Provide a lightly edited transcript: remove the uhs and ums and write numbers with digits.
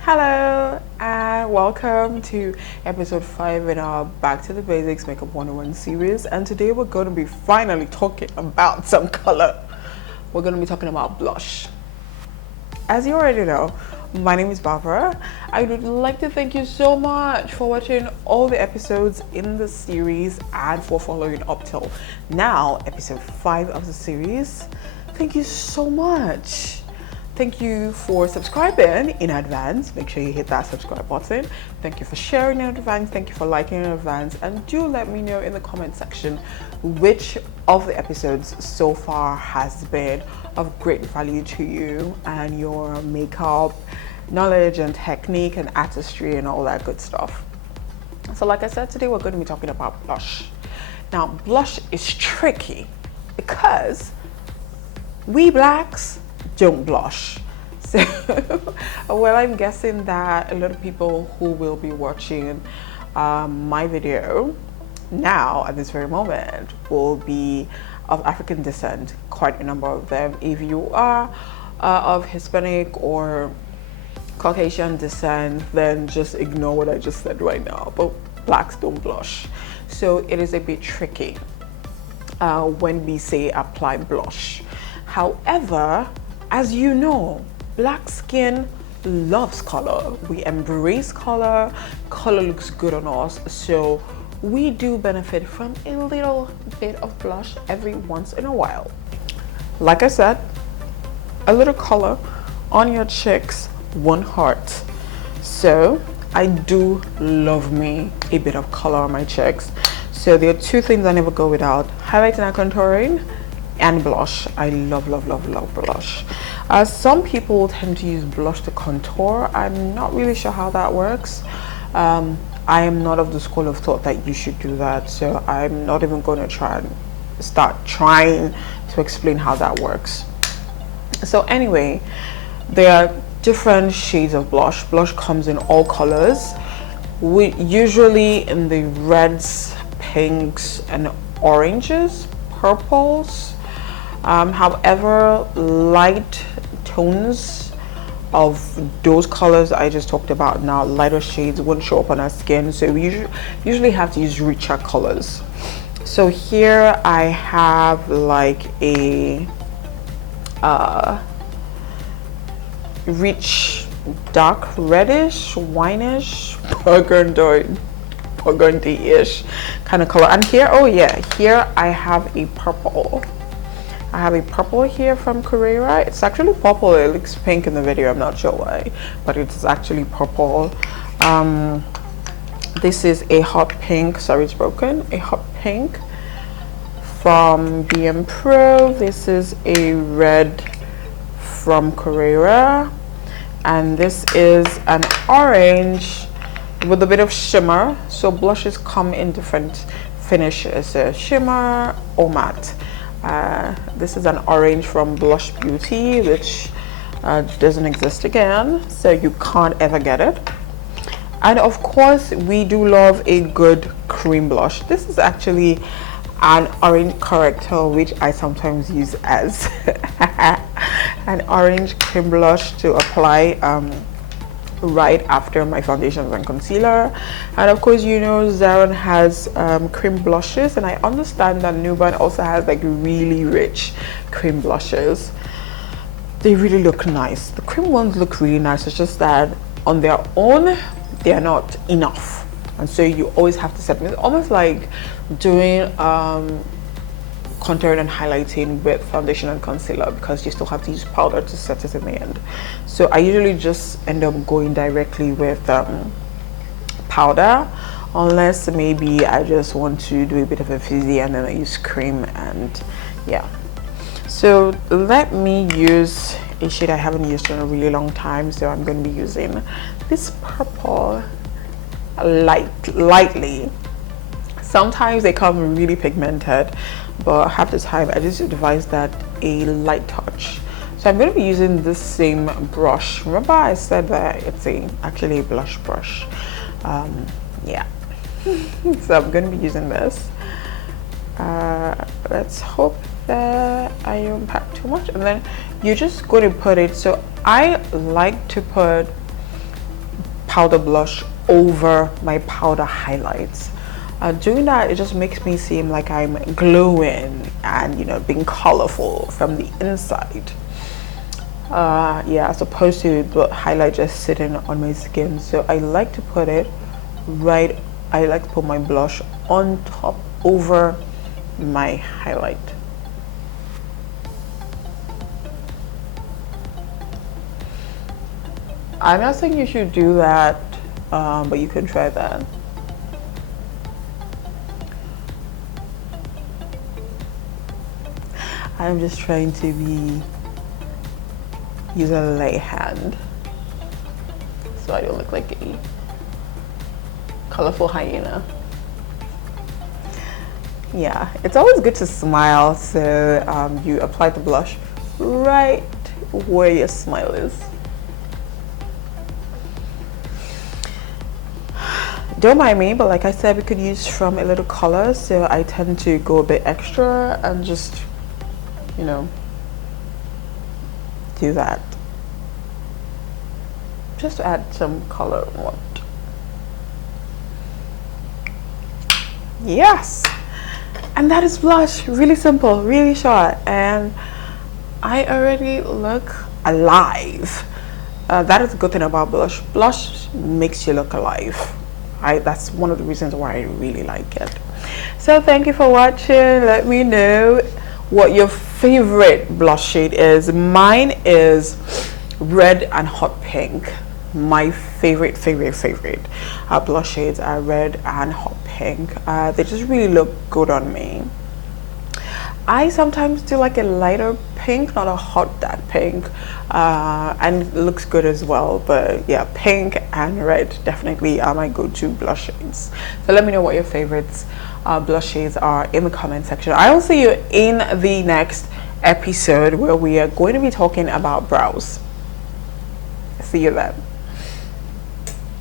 Hello and welcome to episode 5 in our Back to the Basics Makeup 101 series. And today we're going to be finally talking about some color. We're going to be talking about blush. As you already know, my name is Barbara. I would like to thank you so much for watching all the episodes in the series and for following up till now, episode 5 of the series. Thank you so much. Thank you for subscribing in advance. Make sure you hit that subscribe button. Thank you for sharing in advance. Thank you for liking in advance. And do let me know in the comment section which of the episodes so far has been of great value to you and your makeup knowledge and technique and artistry and all that good stuff. So like I said, today we're going to be talking about blush. Now, blush is tricky because we blacks don't blush. So well, I'm guessing that a lot of people who will be watching my video now at this very moment will be of African descent, quite a number of them. If you are of Hispanic or Caucasian descent, then just ignore what I just said right now, but blacks don't blush. So it is a bit tricky when we say apply blush. However, as you know, black skin loves color. We embrace color. Color looks good on us. So we do benefit from a little bit of blush every once in a while. Like I said, a little color on your cheeks won't hurt. So I do love me a bit of color on my cheeks. So there are two things I never go without: highlighting and contouring, and blush. I love blush. Some people tend to use blush to contour. I'm not really sure how that works. I am not of the school of thought that you should do that, so I'm not even going to start trying to explain how that works. So anyway, there are different shades of blush. Blush comes in all colors. We usually in the reds, pinks, and oranges, purples. However, light tones of those colors I just talked about now, lighter shades, won't show up on our skin, so we usually have to use richer colors. So here I have like a rich dark reddish, wineish, burgundy-ish kind of color. And here, oh yeah, here I have a purple. I have a purple here from Carrera. It's actually purple. It looks pink in the video. I'm not sure why, but it's actually purple. This is a hot pink. Sorry, it's broken. A hot pink from BM Pro. This is a red from Carrera. And this is an orange with a bit of shimmer. So blushes come in different finishes, shimmer or matte. This is an orange from Blush Beauty, which doesn't exist again, so you can't ever get it. And of course, we do love a good cream blush. This is actually an orange corrector, which I sometimes use as an orange cream blush to apply right after my foundations and concealer. And of course, you know, Zaron has cream blushes, and I understand that Nuban also has like really rich cream blushes. They really look nice. The cream ones look really nice. It's just that on their own they are not enough, and so you always have to set them. It's almost like doing contouring and highlighting with foundation and concealer, because you still have to use powder to set it in the end. So I usually just end up going directly with powder, unless maybe I just want to do a bit of a fizzy and then I use cream. And yeah, so let me use a shade I haven't used in a really long time. So I'm going to be using this purple lightly. Sometimes they come really pigmented, but half the time I just advise that a light touch. So I'm going to be using this same brush. Remember I said that it's actually a blush brush. Yeah. So I'm going to be using this. Let's hope that I don't pack too much. And then you're just going to put it, so I like to put powder blush over my powder highlights. Doing that, it just makes me seem like I'm glowing and, you know, being colorful from the inside. Yeah, as opposed to the highlight just sitting on my skin. So I like to put it right, I like to put my blush on top over my highlight. I'm not saying you should do that, but you can try that. I'm just trying to use a light hand so I don't look like a colorful hyena. Yeah, it's always good to smile, so you apply the blush right where your smile is. Don't mind me, but like I said, we could use from a little color, so I tend to go a bit extra and just, you know, do that. Just to add some color on it. Yes! And that is blush. Really simple, really short, and I already look alive. That is a good thing about blush. Blush makes you look alive. That's one of the reasons why I really like it. So thank you for watching. Let me know what your favorite blush shade is. Mine is red and hot pink. My favorite blush shades are red and hot pink. They just really look good on me. I sometimes do like a lighter pink, not a hot dark pink, and it looks good as well. But yeah, pink and red definitely are my go-to blush shades. So let me know what your favorites blush shades are in the comment section. I will see you in the next episode where we are going to be talking about brows. See you then.